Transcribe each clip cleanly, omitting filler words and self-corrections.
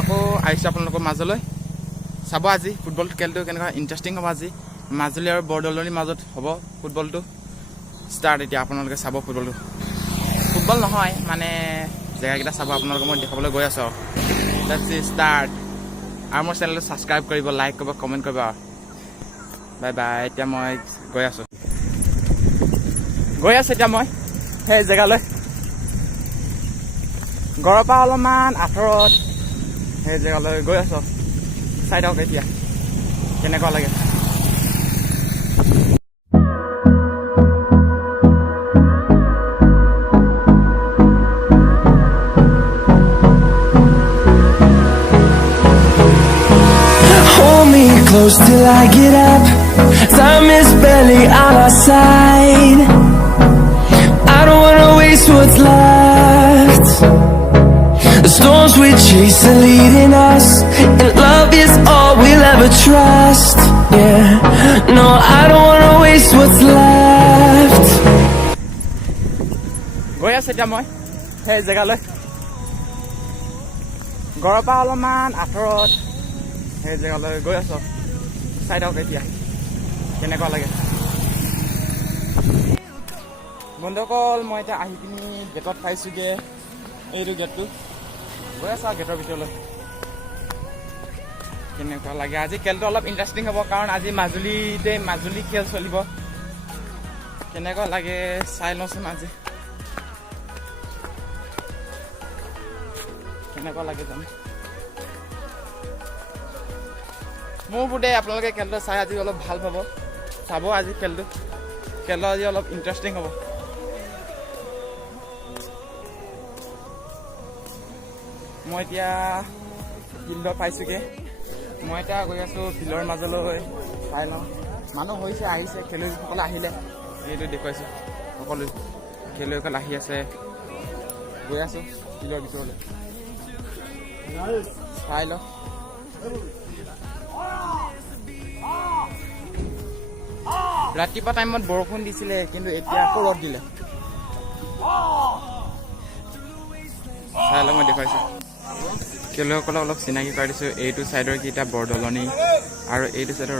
আকৌ আহিছোঁ আপোনালোকৰ মাজলৈ চাব আজি ফুটবল খেলটো কেনেকুৱা ইণ্টাৰেষ্টিং হ'ব আজি মাজুলী আৰু বৰদলনিৰ মাজত হ'ব ফুটবলটো ষ্টাৰ্ট এতিয়া আপোনালোকে চাব ফুটবলটো ফুটবল নহয় মানে জেগাকেইটা চাব আপোনালোকে মই দেখাবলৈ গৈ আছোঁ আৰু ষ্টাৰ্ট আৰু মোৰ চেনেলটো ছাবস্ক্ৰাইব কৰিব লাইক কৰিব কমেণ্ট কৰিব আৰু বাই বাই এতিয়া মই গৈ আছোঁ এতিয়া মই সেই জেগালৈ ঘৰৰ পৰা অলপমান আঁতৰত সেই জেগালৈ গৈ আছোঁ চাই থাকক এতিয়া কেনেকুৱা লাগে Close till I get up. Time is barely on our side. I don't wanna waste what's left. The storms we chase are leading us, and love is all we'll ever trust. Yeah, no, I don't wanna waste what's left. গৈ আছোঁ এতিয়া মই সেই জেগালৈ ঘৰৰ পৰা অলপমান আঁতৰত সেই জেগালৈ গৈ আছোঁ চাই থাকক এতিয়া কেনেকুৱা লাগে বন্ধুসকল মই এতিয়া আহি পিনি গেটত পাইছোঁগৈ এইটো গেটটো গৈ আছোঁ আৰু গেটৰ ভিতৰলৈ কেনেকুৱা লাগে আজি খেলটো অলপ ইণ্টাৰেষ্টিং হ'ব কাৰণ আজি মাজুলী খেল চলিব কেনেকুৱা লাগে চাই লওঁচোন আজি কেনেকুৱা লাগে জানো মোৰ বোধে আপোনালোকে খেলটো চাই আজি অলপ ভাল পাব চাব আজি খেলটো আজি অলপ ইণ্টাৰেষ্টিং হ'ব মই এতিয়া ফিল্ডত পাইছোঁগৈ মই এতিয়া গৈ আছোঁ ফিল্ডৰ মাজলৈ চাই লওঁ মানুহ হৈছে আহিছে খেলুৱৈসকলে আহিলে এইটো দেখুৱাইছোঁ সকলো খেলুৱৈসকল আহি আছে গৈ আছোঁ ফিল্ডৰ ভিতৰলৈ চাই লওঁ ৰাতিপুৱা টাইমত বৰষুণ দিছিলে কিন্তু এতিয়া আকৌ ৰ'দ দিলে চাই লওঁ মই দেখুৱাইছোঁ খেলুৱৈসকলক অলপ চিনাকি কৰাই দিছোঁ এইটো ছাইডৰ কেইটা বৰদলনি আৰু এইটো ছাইডৰ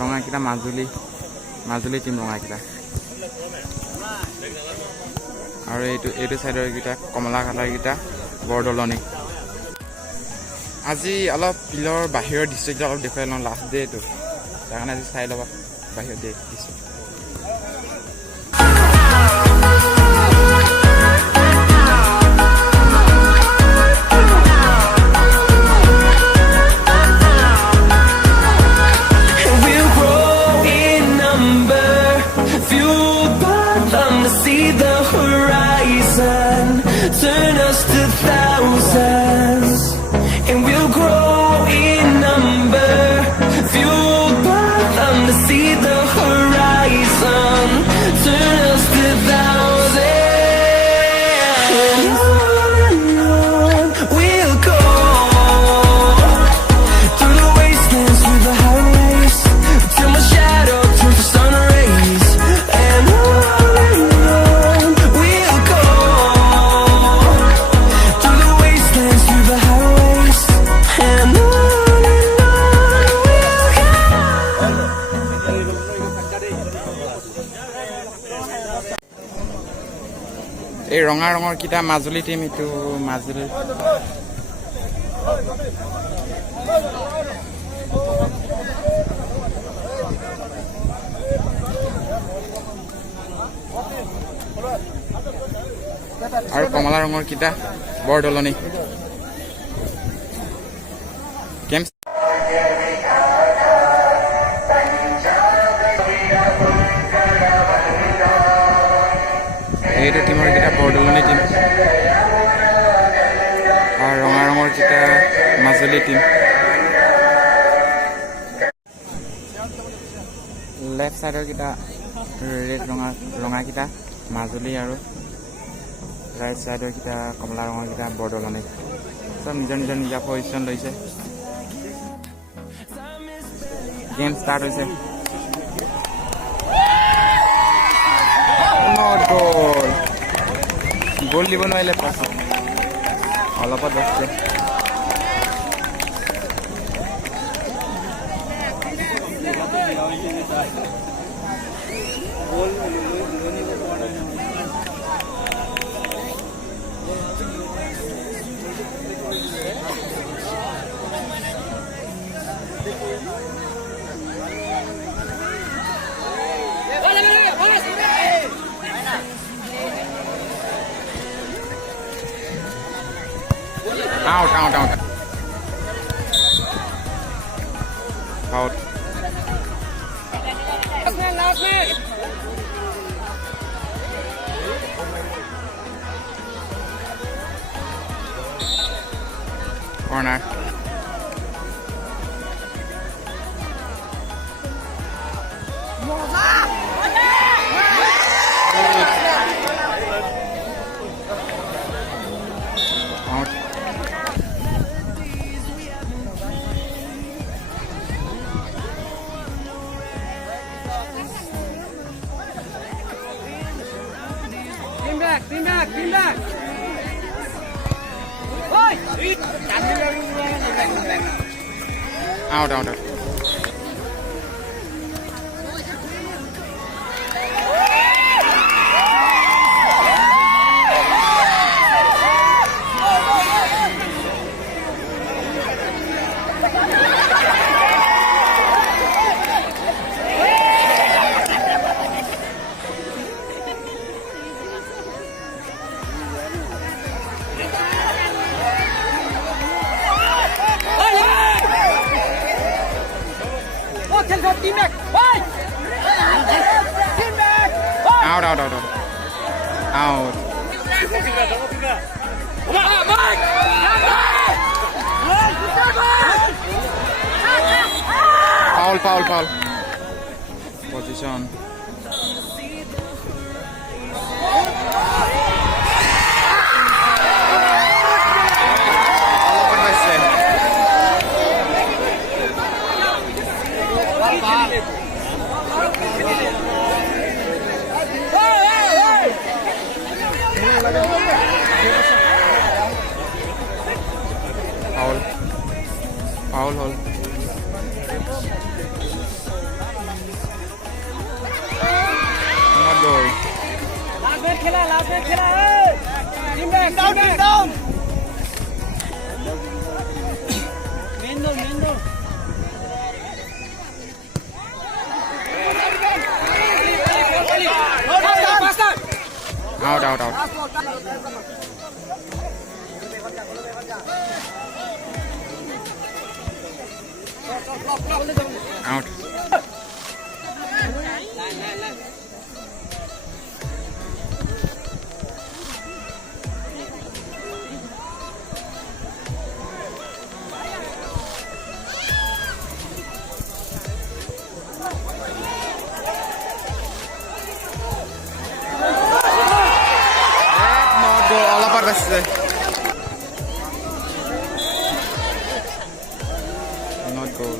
ৰঙাকেইটা মাজুলী টিম ৰঙাকেইটা আৰু এইটো ছাইডৰ কেইটা কমলা কালাৰকেইটা বৰদলনি আজি অলপ ফিল্ডৰ বাহিৰৰ দৃশ্যকেইটা অলপ দেখুৱাই লওঁ লাষ্ট ডে এইটো তাৰ কাৰণে আজি চাই ল'বা বাহিৰত দিছোঁ Turn us to thousands, and we'll grow in number, fueled by them to see the horizon. Turn us to thousands, and on we'll go through the wastelands, through the highways, till my shadow turns to sun rays, and on we'll go. এই ৰঙা ৰঙৰ কিটা মাজুলী টিম এইটো মাজুলী আৰু কমলা ৰঙৰ কিটা বৰদলনি এইটো টিমৰ কেইটা বৰদলনি টিম আৰু ৰঙা ৰঙৰ কেইটা মাজুলী টিম লেফ্ট চাইডৰ কেইটা ৰেড ৰঙা কেইটা মাজুলী আৰু ৰাইট চাইডৰ কেইটা কমলা ৰঙৰ কেইটা বৰদলনি চব নিজৰ পজিশ্যন লৈছে গেম ষ্টাৰ্ট হৈছে গোল দিব নোৱাৰিলে পাছত অলপত বাচিছে Out. Out. Last man. Corner. Out. Team back. Oi! Out. Team back. Oi! Team back. Out. Out. Foul. Position. Foul hole. Not goal. Last man खेला. Team back. Down. Main door. Faster. Out. Out. Not goal. All up our best. Not goal.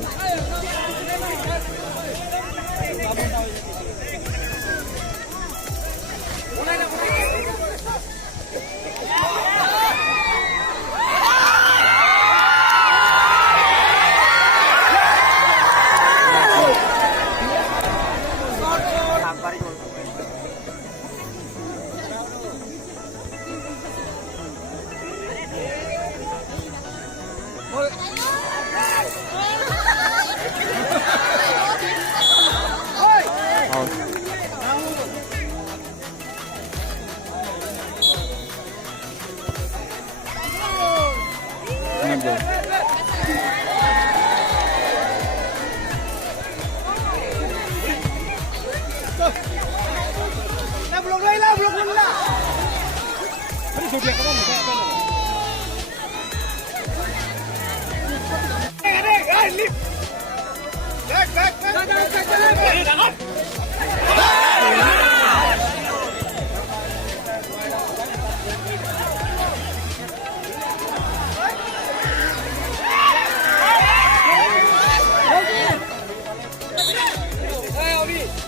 Out. Not goal.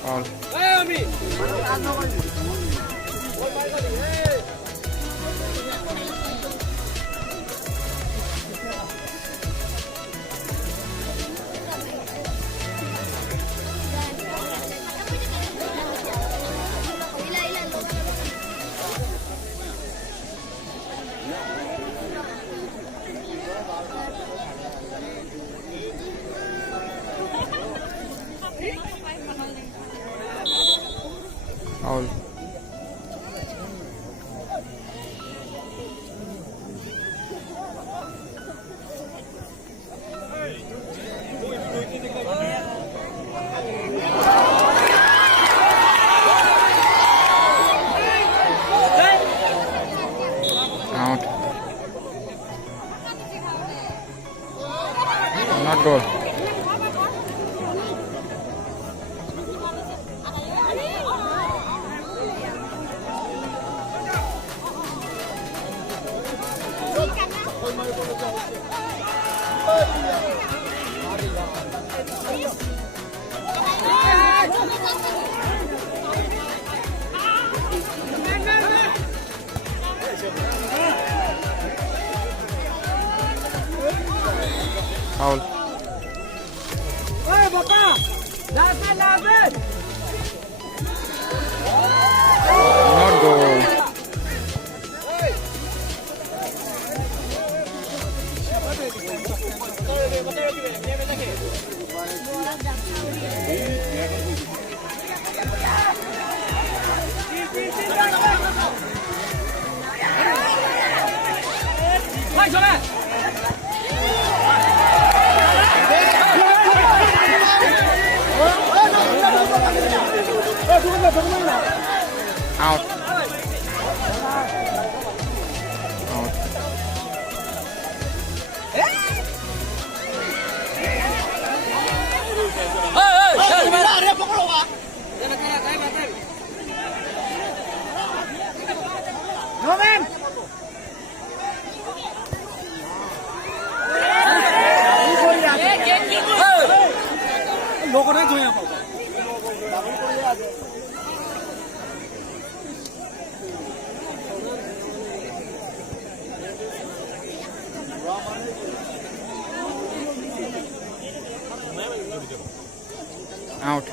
Foul. Not goal. Foul. Oi, Boca! Last it! Not goal. Vai, Jolé! Out. Out. No, man! लोगों ने जो यहाँ पर Out.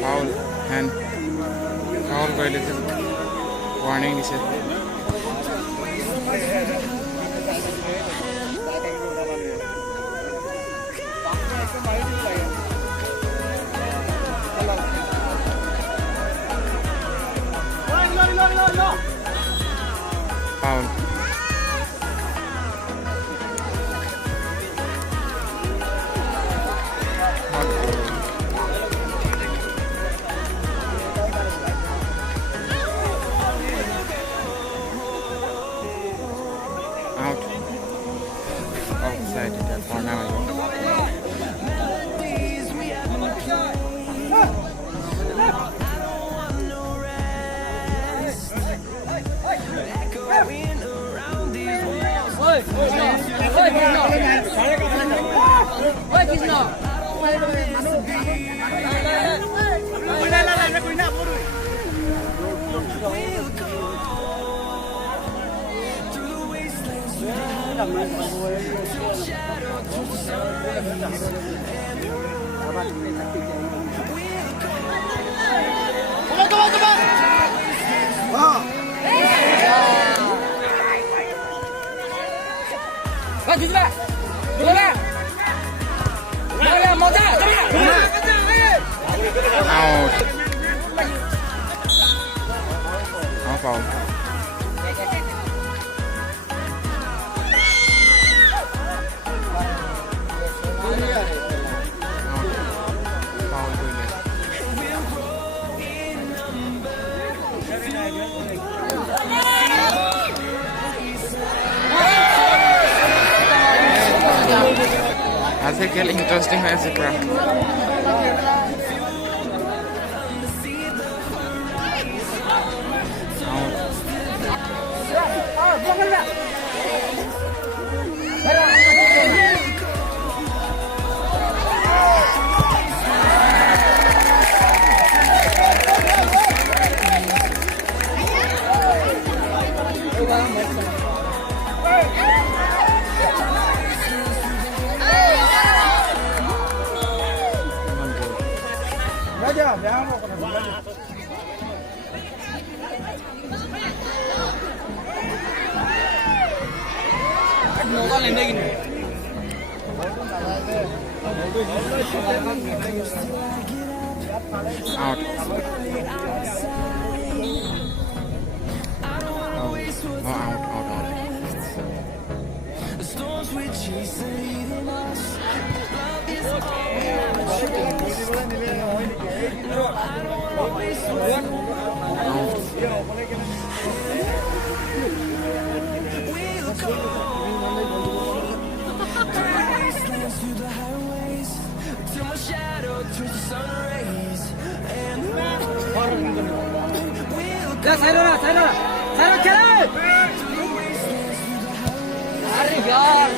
Foul and foul violation. Warning this is. Foul. Out. Outside the corner. Out. No foul. Foul Hace que el interesting হয়ে আছে পুরা Out. Out. The storms we chase are leading us. Love is all no, I don't wanna waste what's we'll go through the wastelands, through the highways, till my shadow turns to sun rays. And we'll go side खेल अरे यार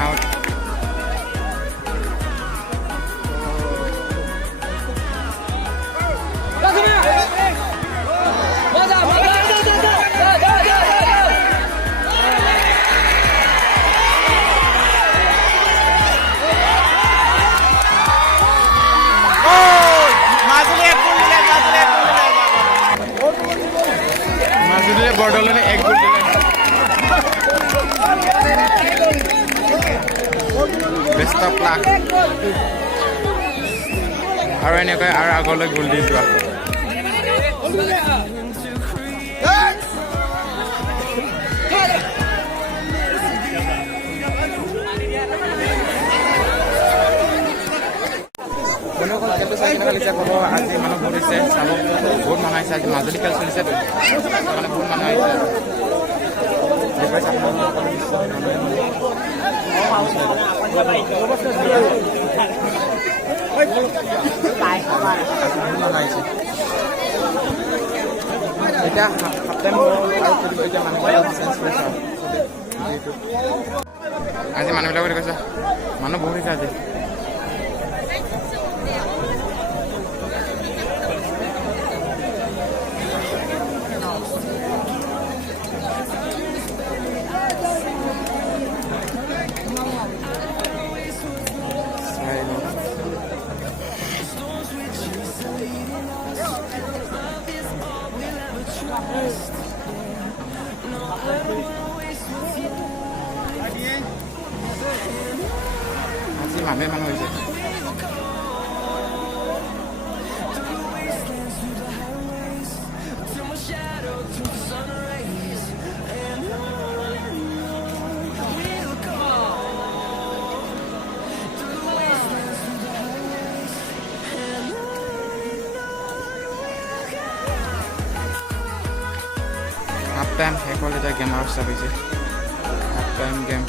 Out. মাজুলীৰে বৰদলনে এক গোল দিলে best of luck আৰু এনেকৈ আৰু আগলৈ গোল দি যোৱা খেলিছে ক'ব আজি মানুহ ঘূৰিছে চাব বহুত মানুহ আহিছে আজি মাজুলী খেল চলিছেতো মানে বহুত মানুহ আহিছে এতিয়া হাফ টাইম এতিয়া মানুহ চেঞ্জ কৰিছে আজি মানুহবিলাকে কৈছে মানুহ বহুত হৈছে আজি আজি মানুহ হৈছে হাফ টাইম শেষ হ'ল এতিয়া গেমৰ ষ্টাৰ্ট হৈছে হাফ টাইম গেম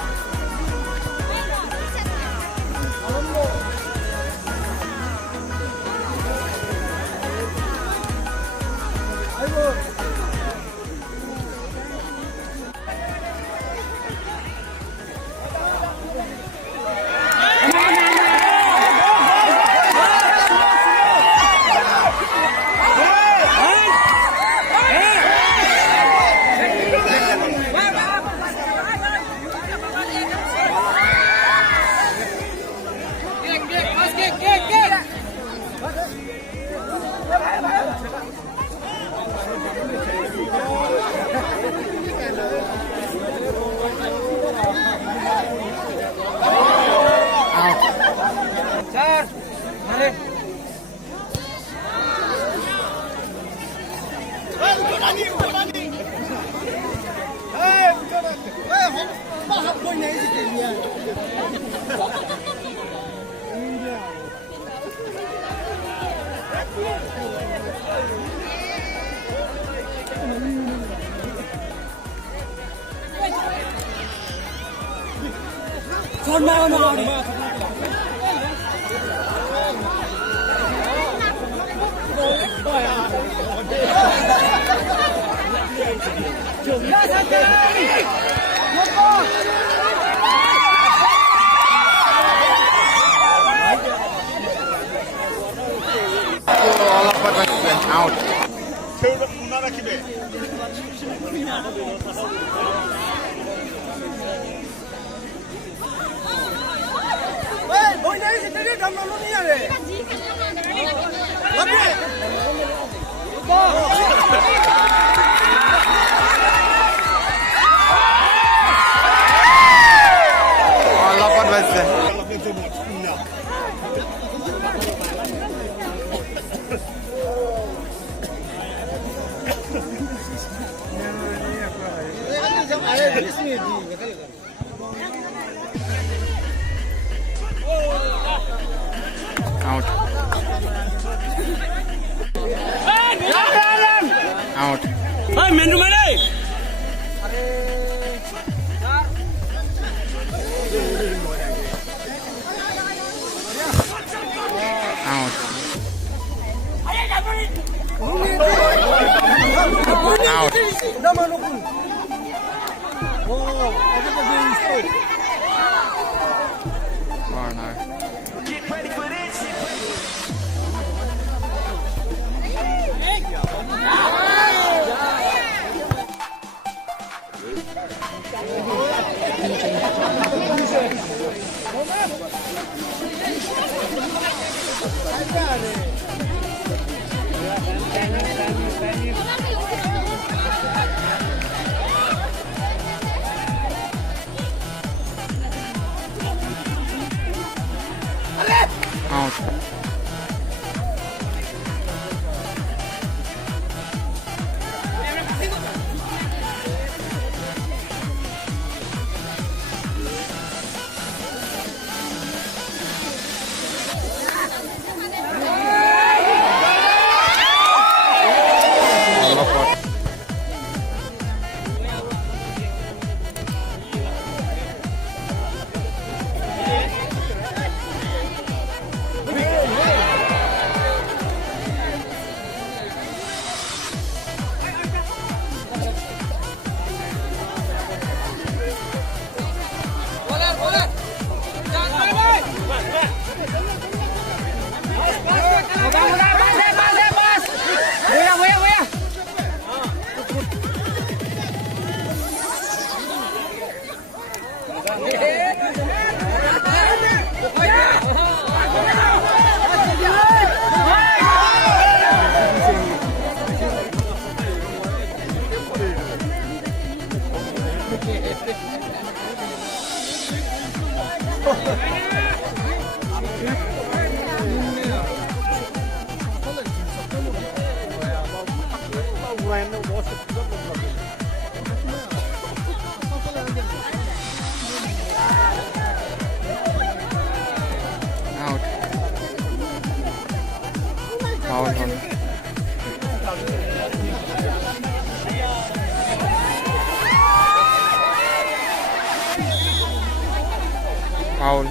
out. অলপত বাজিছে out out Hey, menu mana? out out corner out out foul on foul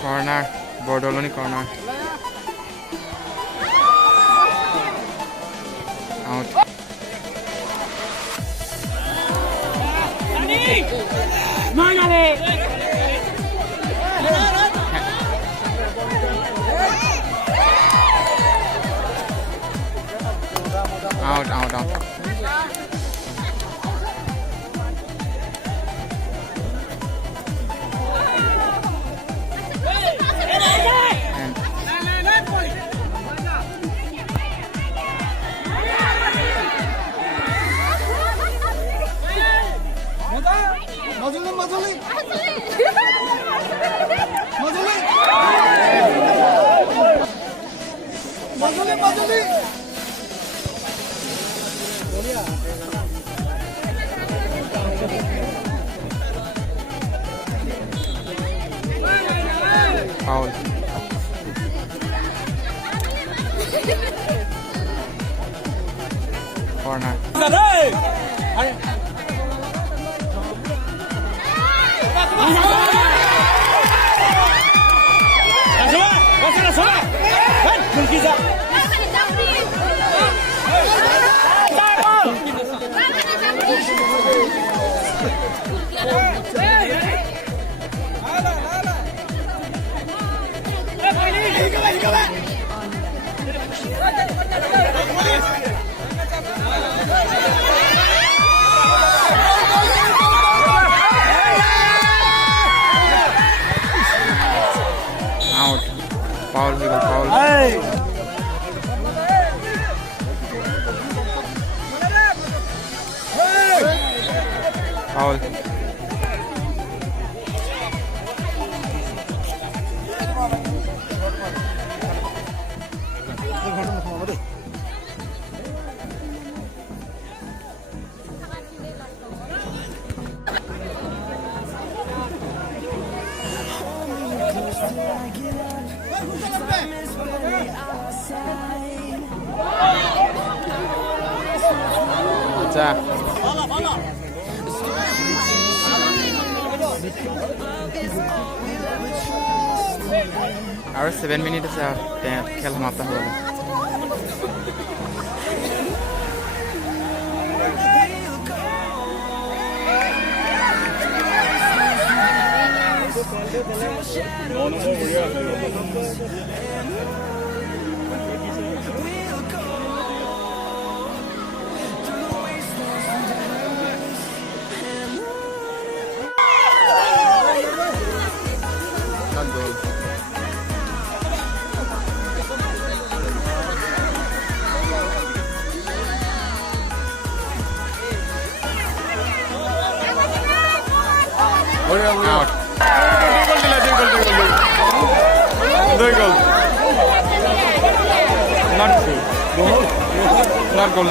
corner Bordoloni corner out Mana le? out out out and foul corner foul হৈ গ'ল foul foul আচ্ছা আৰু 7 মিনিট আছে খেল সমাপ্ত হ'বলৈ out. Two goal. Not goal. Not goal.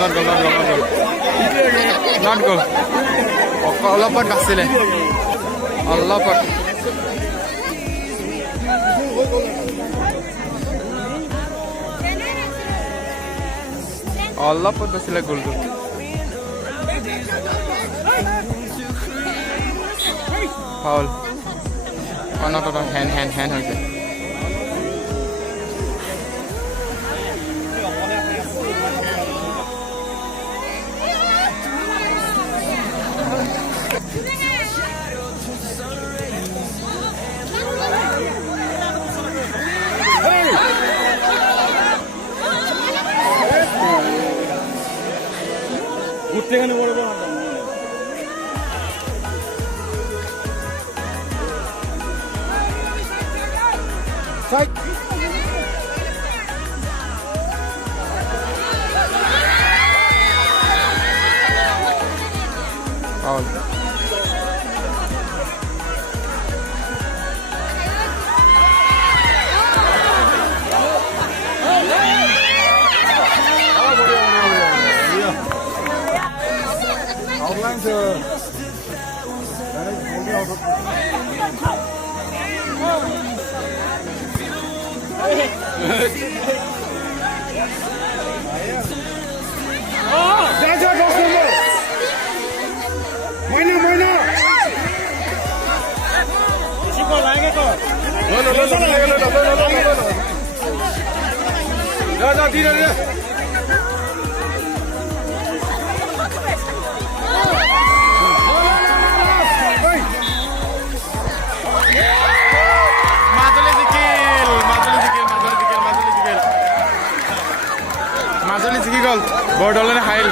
Not goal. অলপ পট বাছিলে অলপ পট বাছিলে গোলটো ফাউল অনন্ত হেন হৈছে ঘুরতে গেলে বড় বড় Foul. Outline sir. মাজুলী জিকি গ'ল বৰদলনে হাৰিল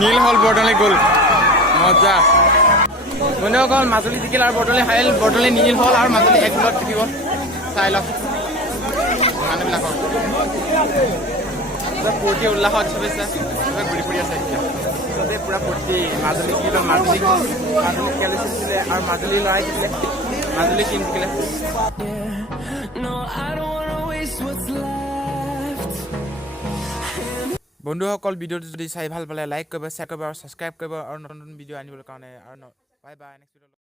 নীল হ'ল বৰদলে গ'ল মজা কোনেও গ'ল মাজুলী জিকিল আৰু বৰদলে হাৰিল বৰদলে নীল হ'ল আৰু মাজুলী 1 গোলত জিকিব চাই লওক মানুহবিলাকক ফূৰ্তি উল্লাসত চবে ঘূৰি ফুৰি আছে চবেই পুৰা ফূৰ্তি মাজুলী জিকিল মাজুলী খেল জিকিলে আৰু মাজুলী ল'ৰাই জিকিলে মাজুলী টিম জিকিলে বন্ধুসকল ভিডিঅ'টো যদি চাই ভাল পালে লাইক কৰিব শ্বেয়াৰ কৰিব আৰু ছাবস্ক্ৰাইব কৰিব আৰু নতুন ভিডিঅ' আনিবলৈ কাৰণে আৰু বাই বাই নেক্সট ভিডিঅ'